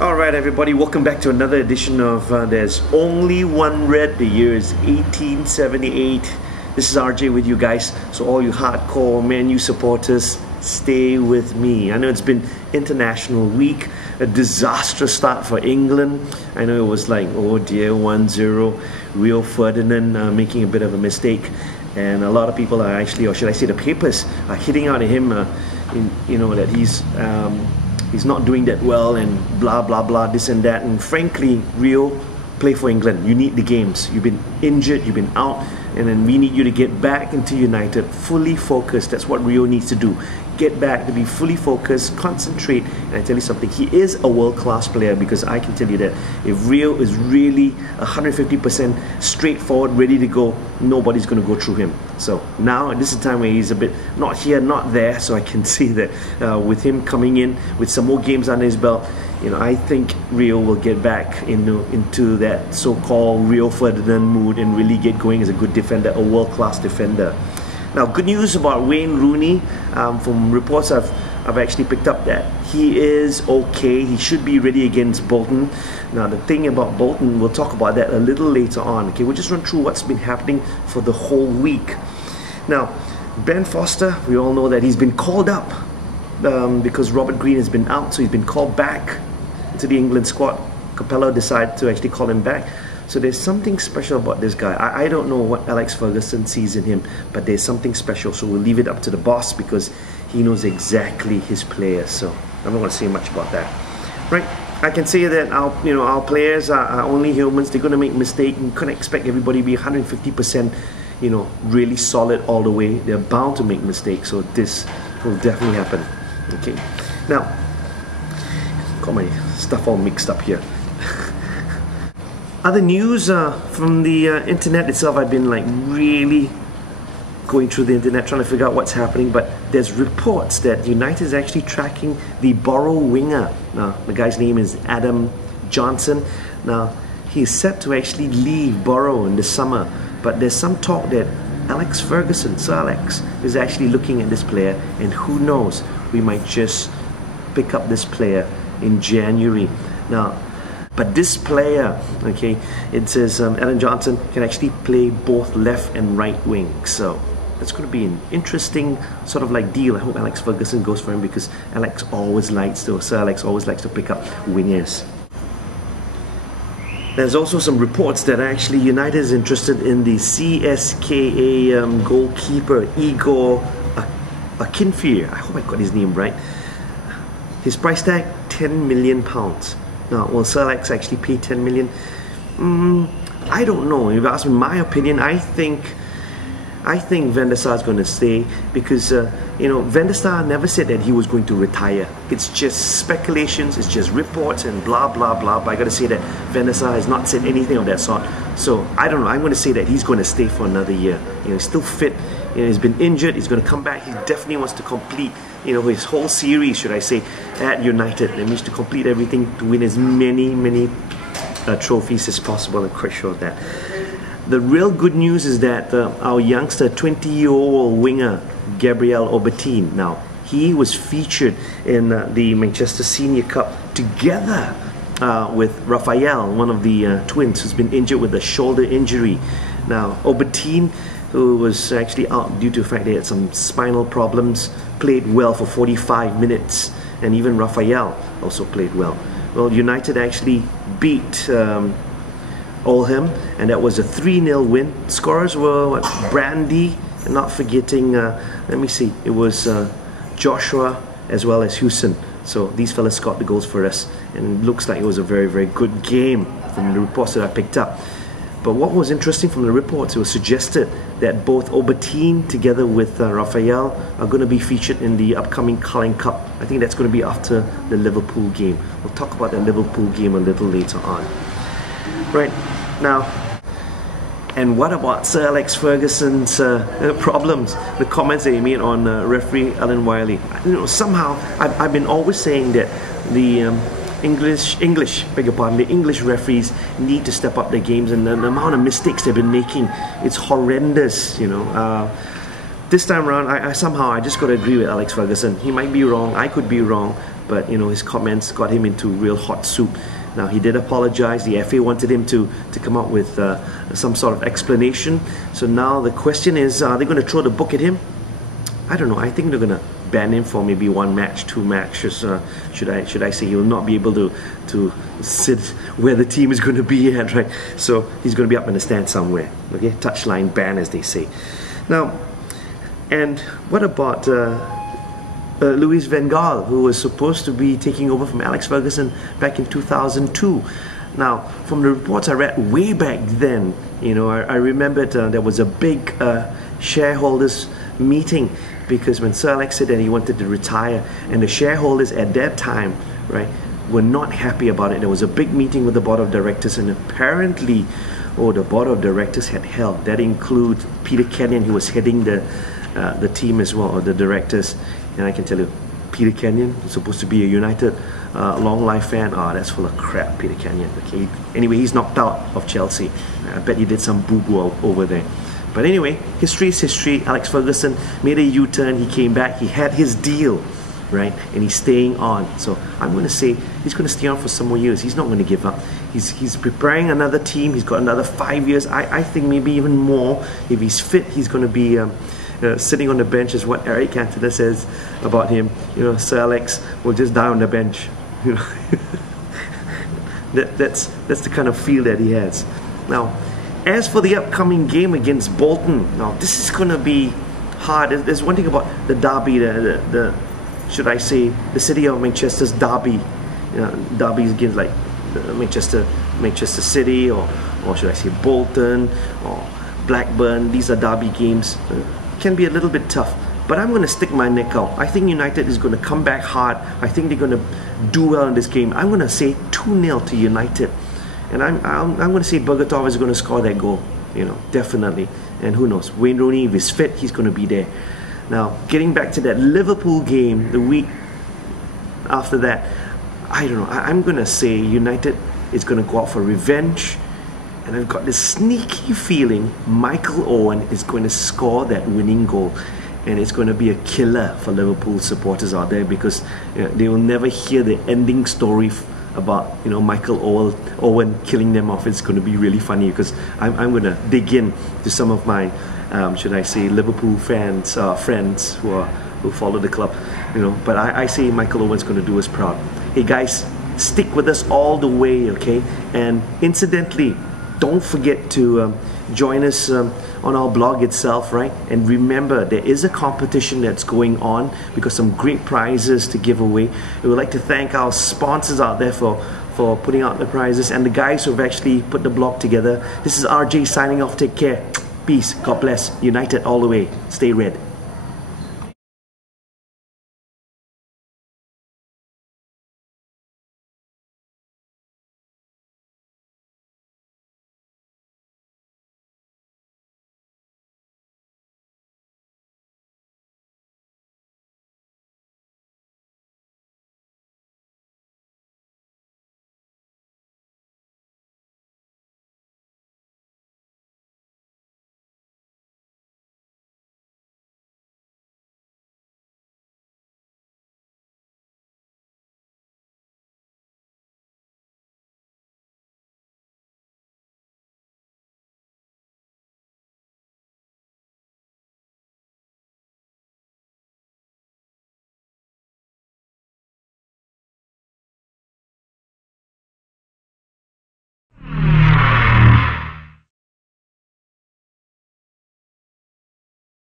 Alright everybody, welcome back to another edition of There's Only One Red. The year is 1878. This is RJ with you guys. So all you hardcore Man U supporters, stay with me. I know it's been International Week, a disastrous start for England. I know it was like, oh dear, 1-0. Rio Ferdinand making a bit of a mistake. And a lot of people are actually, or should I say the papers, are hitting out at him, that he's not doing that well and blah blah blah, this and that. And frankly, Rio, play for England. You need the games. You've been injured, you've been out, and then we need you to get back into United fully focused. That's what Rio needs to do. Get back to be fully focused, concentrate. And I tell you something, he is a world-class player, because I can tell you that if Rio is really 150% straightforward, ready to go, nobody's going to go through him. So now this is the time where he's a bit not here, not there. So I can see that with him coming in with some more games under his belt, I think Rio will get back into that so-called Rio Ferdinand mood and really get going as a good defender, a world-class defender. Now, good news about Wayne Rooney. From reports I've actually picked up that he is okay. He should be ready against Bolton. Now, the thing about Bolton, we'll talk about that a little later on. Okay, we'll just run through what's been happening for the whole week. Now, Ben Foster, we all know that he's been called up because Robert Green has been out, so he's been called back to the England squad. Capello decided to actually call him back. So there's something special about this guy. I don't know what Alex Ferguson sees in him, but there's something special. So we'll leave it up to the boss, because he knows exactly his players. So I'm not going to say much about that. Right? I can say that our players are only humans. They're going to make mistakes. You can't expect everybody to be 150%, really solid all the way. They're bound to make mistakes. So this will definitely happen. Okay. Now, got my stuff all mixed up here. Other news from the internet itself. I've been really going through the internet trying to figure out what's happening, but there's reports that United is actually tracking the Borough winger. Now, the guy's name is Adam Johnson. Now, he's set to actually leave Borough in the summer, but there's some talk that Alex Ferguson, Sir Alex, is actually looking at this player, and who knows, we might just pick up this player in January. Now, but this player, okay, it says Adam Johnson can actually play both left and right wing. So that's going to be an interesting sort of deal. I hope Alex Ferguson goes for him, because Sir Alex always likes to pick up wingers. There's also some reports that actually United is interested in the CSKA goalkeeper Igor Akinfeev. I hope I got his name right. His price tag, £10 million. Now, will Sir Alex actually pay 10 million? I don't know. If you ask me my opinion, I think Van der Sar is going to stay, because Van der Sar never said that he was going to retire. It's just speculations, it's just reports and blah blah blah. But I got to say that Van der Sar has not said anything of that sort. So I don't know. I'm going to say that he's going to stay for another year. He's still fit. He's been injured. He's going to come back. He definitely wants to complete his whole series, should I say, at United. It means to complete everything, to win as many trophies as possible. I'm quite sure of that. The real good news is that our youngster, 20-year-old winger, Gabriel Obertin, now, he was featured in the Manchester Senior Cup together with Raphael, one of the twins, who's been injured with a shoulder injury. Now, Obertin, who was actually out due to the fact they had some spinal problems, played well for 45 minutes, and even Raphael also played well. Well, United actually beat Oldham, and that was a 3-0 win. Scorers were Brandy, and not forgetting, let me see, it was Joshua as well as Houston. So these fellas scored the goals for us, and it looks like it was a very good game from the reports that I picked up. But what was interesting from the reports, it was suggested that both Obertin together with Raphael are going to be featured in the upcoming Carling Cup. I think that's going to be after the Liverpool game. We'll talk about that Liverpool game a little later on. Right, now, and what about Sir Alex Ferguson's problems? The comments that he made on referee Alan Wiley. Somehow, I've been always saying that the the English referees need to step up their games, and the amount of mistakes they've been making, it's horrendous, This time around, I somehow just got to agree with Alex Ferguson. He might be wrong, I could be wrong, but you know, his comments got him into real hot soup. Now he did apologize. The FA wanted him to come up with some sort of explanation. So now the question is, are they going to throw the book at him? I don't know. I think they're going to ban him for maybe 1 match, 2 matches. Should I say he will not be able to sit where the team is going to be at, right? So he's going to be up in the stand somewhere. Okay, touchline ban, as they say. Now, and what about Louis van Gaal, who was supposed to be taking over from Alex Ferguson back in 2002. Now, from the reports I read way back then, you know, I remembered there was a big shareholders meeting, because when Sir Alex said that he wanted to retire, and the shareholders at that time, right, were not happy about it. There was a big meeting with the board of directors, and apparently, the board of directors had held. That includes Peter Kenyon, who was heading the team as well, or the directors. And I can tell you, Peter Kenyon is supposed to be a United long life fan. That's full of crap, Peter Kenyon. Okay. Anyway, he's knocked out of Chelsea. I bet he did some boo-boo over there. But anyway, history is history. Alex Ferguson made a U-turn. He came back. He had his deal, right? And he's staying on. So I'm going to say he's going to stay on for some more years. He's not going to give up. He's preparing another team. He's got another 5 years. I think maybe even more. If he's fit, he's going to be sitting on the bench, is what Eric Cantona says about him. You know, Sir Alex will just die on the bench. You know, that's the kind of feel that he has. Now, as for the upcoming game against Bolton, now this is going to be hard. There's one thing about the derby, the should I say, the city of Manchester's derby. You know, derbies against like Manchester City, or should I say Bolton or Blackburn. These are derby games. Can be a little bit tough, but I'm going to stick my neck out. I think United is going to come back hard. I think they're going to do well in this game. I'm going to say 2-0 to United, and I'm going to say Berbatov is going to score that goal. You know, definitely. And who knows? Wayne Rooney, if he's fit, he's going to be there. Now, getting back to that Liverpool game the week after that, I don't know. I'm going to say United is going to go out for revenge. And I've got this sneaky feeling Michael Owen is going to score that winning goal. And it's going to be a killer for Liverpool supporters out there, because they will never hear the ending story about Michael Owen killing them off. It's going to be really funny, because I'm going to dig in to some of my, should I say, Liverpool fans, friends who follow the club. But I say Michael Owen's going to do us proud. Hey guys, stick with us all the way, okay? And incidentally, don't forget to join us on our blog itself, right? And remember, there is a competition that's going on, because some great prizes to give away. We would like to thank our sponsors out there for putting out the prizes, and the guys who have actually put the blog together. This is RJ signing off. Take care. Peace. God bless. United all the way. Stay red.